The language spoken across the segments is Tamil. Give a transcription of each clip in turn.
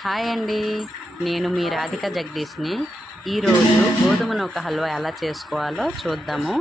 హాయ్ అండి, నేను మీ రాధిక జగదీష్ని. ఈరోజు గోధుమ నూక హల్వా ఎలా చేసుకోవాలో చూద్దాము.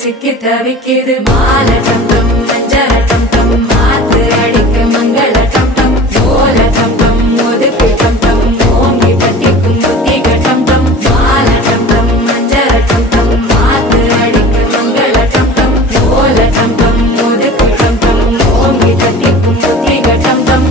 சிக்கி தவிக்குது மால டம் டம் மஞ்சள டம் டம் மாத்து அடிக்க மங்கள டம் டம் ஓல டம் டம் ஒதுக்கு டம் டம் ஓங்கி பட்டிக்கும் புத்திக டம் டம் மால டம் டம் மஞ்சள டம் டம் மாத்து அடிக்க மங்கள டம் டம் ஓல டம் டம் ஒதுக்கு டம் டம் ஓங்கி பட்டிக்கும் புத்திக டம் டம்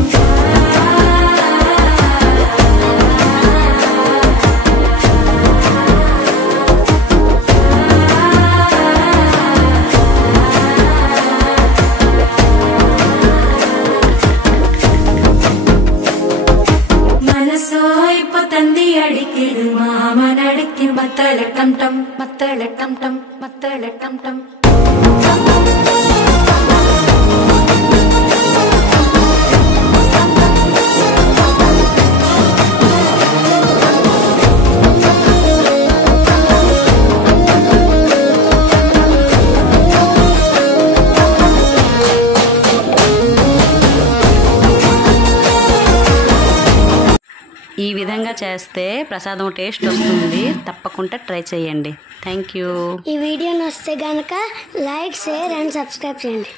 அடிக்குது மாமன் அடிக்கு மத்தள டம் டம் மத்தள டம் டம் மத்தள டம் டம் ఈ విధంగా చేస్తే ప్రసాదం టేస్ట్ వస్తుంది. తప్పకుండా ట్రై చేయండి. Thank you. ఈ వీడియో నచ్చితే గనక లైక్, షేర్ అండ్ సబ్స్క్రైబ్ చేయండి.